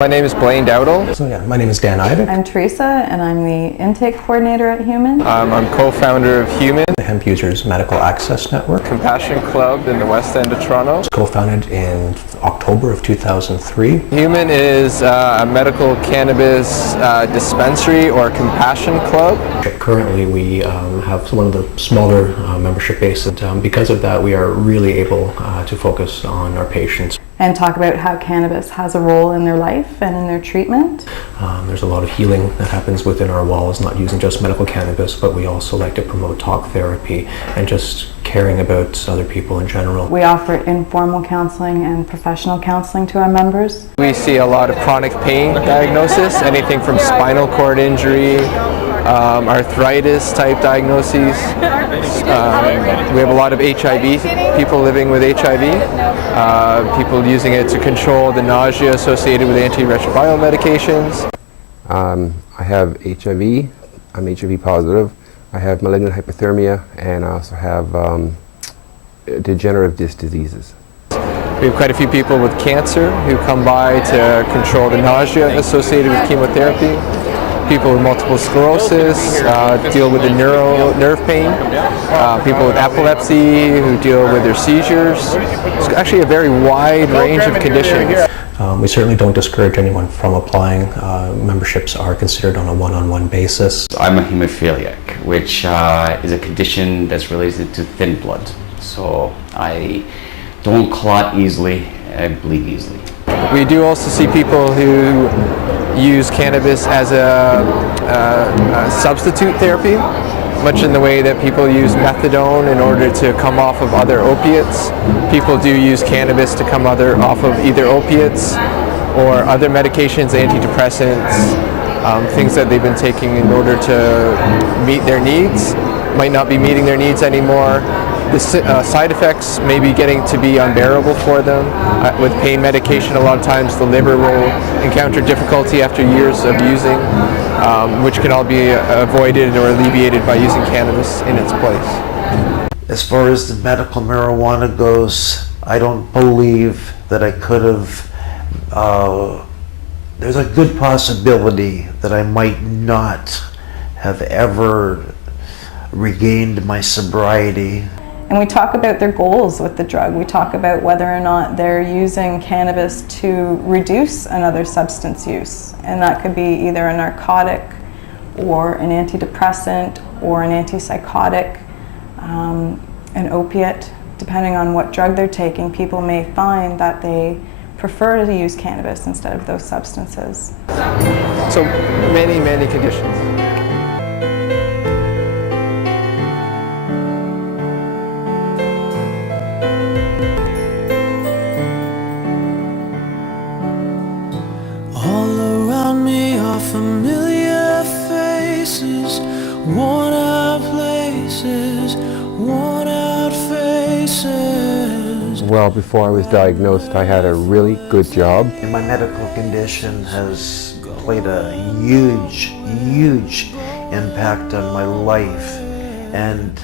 My name is Blaine Dowdle. So my name is Dan Ivick. I'm Teresa, and I'm the intake coordinator at H.U.M.A.N. I'm co-founder of H.U.M.A.N, The Hemp Users Medical Access Network. Compassion Club in the West End of Toronto. Co-founded in October of 2003. H.U.M.A.N is a medical cannabis dispensary or compassion club. Currently we have one of the smaller membership bases. Because of that, we are really able to focus on our patients. And talk about how cannabis has a role in their life and in their treatment. There's a lot of healing that happens within our walls, not using just medical cannabis, but we also like to promote talk therapy and just caring about other people in general. We offer informal counseling and professional counseling to our members. We see a lot of chronic pain diagnosis, anything from spinal cord injury, arthritis type diagnoses. We have a lot of HIV, people living with HIV, people using it to control the nausea associated with antiretroviral medications. I have HIV, I'm HIV positive, I have malignant hypothermia, and I also have degenerative disc diseases. We have quite a few people with cancer who come by to control the nausea associated with chemotherapy. People with multiple sclerosis deal with the nerve pain. People with epilepsy who deal with their seizures. It's actually a very wide range of conditions. We certainly don't discourage anyone from applying. Memberships are considered on a one-on-one basis. I'm a hemophiliac, which is a condition that's related to thin blood. So I don't clot easily, I bleed easily. We do also see people who use cannabis as a substitute therapy, much in the way that people use methadone in order to come off of other opiates. People do use cannabis to come off of either opiates or other medications, antidepressants, things that they've been taking in order to meet their needs, might not be meeting their needs anymore. The side effects may be getting to be unbearable for them. With pain medication, a lot of times the liver will encounter difficulty after years of using, which can all be avoided or alleviated by using cannabis in its place. As far as the medical marijuana goes, I don't believe that I could have, there's a good possibility that I might not have ever regained my sobriety. And we talk about their goals with the drug. We talk about whether or not they're using cannabis to reduce another substance use. And that could be either a narcotic or an antidepressant or an antipsychotic, an opiate. Depending on what drug they're taking, people may find that they prefer to use cannabis instead of those substances. So many, many conditions. All around me are familiar faces, worn out places, worn out faces. Well, before I was diagnosed, I had a really good job. And my medical condition has played a huge, huge impact on my life. And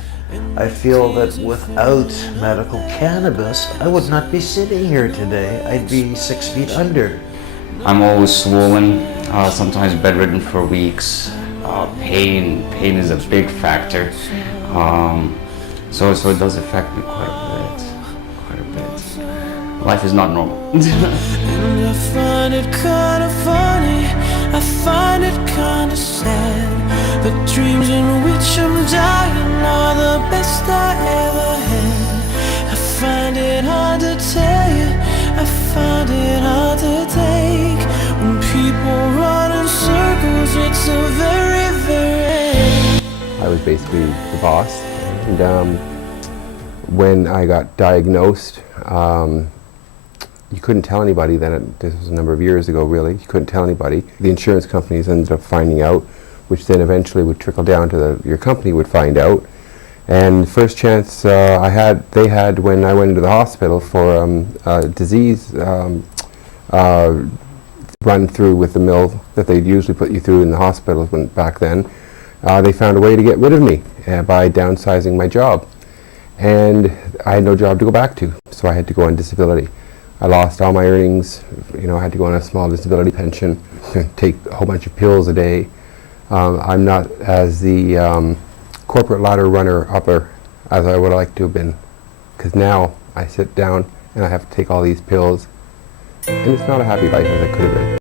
I feel that without medical cannabis, I would not be sitting here today. I'd be 6 feet under. I'm always swollen, sometimes bedridden for weeks. Pain is a big factor. So it does affect me quite a bit. Life is not normal. And I find it kind of funny, I find it kind of sad. The dreams in which I'm dying are the best I ever had. I find it hard to tell you, I find it hard to take. When people run in circles, it's a very, very... I was basically the boss. And when I got diagnosed, you couldn't tell anybody that this was a number of years ago, really. You couldn't tell anybody. The insurance companies ended up finding out, which then eventually would trickle down to your company would find out. And the first chance they had when I went into the hospital for a disease run through with the mill that they'd usually put you through in the hospital back then, they found a way to get rid of me by downsizing my job. And I had no job to go back to, so I had to go on disability. I lost all my earnings. You know, I had to go on a small disability pension, take a whole bunch of pills a day. I'm not as the corporate ladder runner-upper as I would like to have been, because now I sit down and I have to take all these pills, and it's not a happy life as it could have been.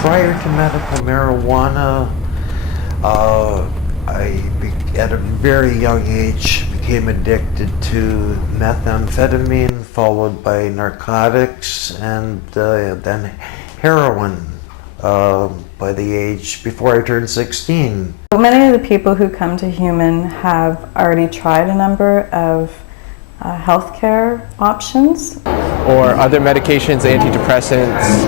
Prior to medical marijuana, at a very young age, became addicted to methamphetamine, followed by narcotics, and then heroin by the age before I turned 16. Many of the people who come to H.U.M.A.N have already tried a number of healthcare options. Or other medications, antidepressants,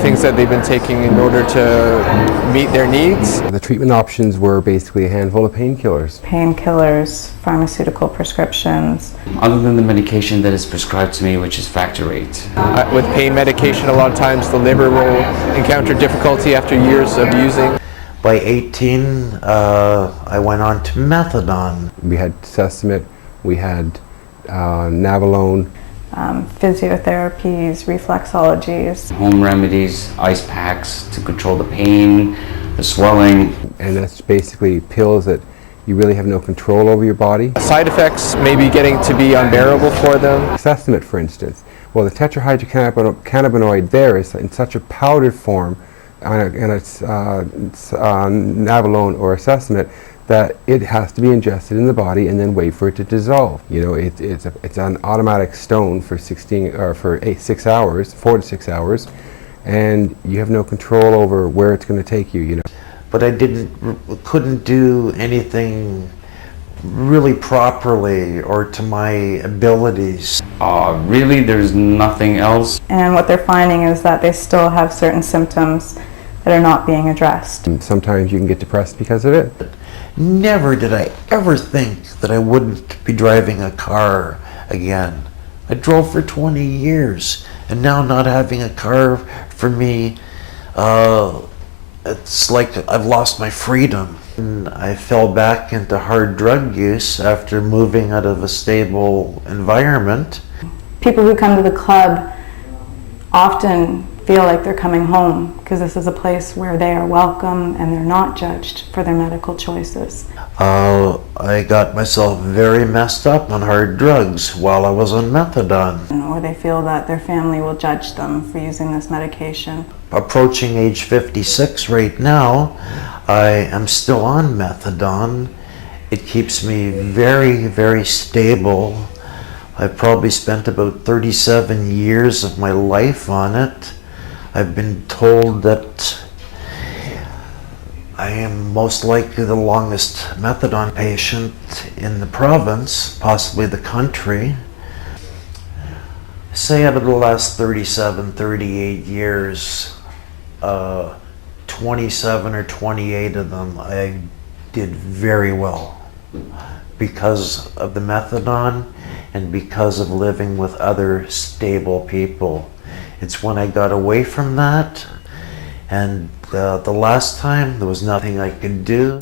things that they've been taking in order to meet their needs. The treatment options were basically a handful of painkillers. Painkillers, pharmaceutical prescriptions. Other than the medication that is prescribed to me, which is Factor 8. With pain medication, a lot of times the liver will encounter difficulty after years of using. By 18, I went on to methadone. We had Sesame, we had Navalone. Physiotherapies, reflexologies. Home remedies, ice packs to control the pain, the swelling. And that's basically pills that you really have no control over your body. Side effects may be getting to be unbearable for them. Sesame, for instance. Well, the tetrahydrocannabinoid there is in such a powdered form, and it's Navalone or Sesame, that it has to be ingested in the body and then wait for it to dissolve. You know, it's an automatic stone for 6 hours, 4 to 6 hours, and you have no control over where it's going to take you. You know. But I couldn't do anything really properly or to my abilities. Really, there's nothing else. And what they're finding is that they still have certain symptoms that are not being addressed. And sometimes you can get depressed because of it. Never did I ever think that I wouldn't be driving a car again. I drove for 20 years, and now not having a car for me, it's like I've lost my freedom. And I fell back into hard drug use after moving out of a stable environment. People who come to the club often feel like they're coming home because this is a place where they are welcome and they're not judged for their medical choices. I got myself very messed up on hard drugs while I was on methadone. Or they feel that their family will judge them for using this medication. Approaching age 56 right now, I am still on methadone. It keeps me very, very stable. I've probably spent about 37 years of my life on it. I've been told that I am most likely the longest methadone patient in the province, possibly the country. Say out of the last 37, 38 years, 27 or 28 of them I did very well because of the methadone and because of living with other stable people. It's when I got away from that, and the last time there was nothing I could do.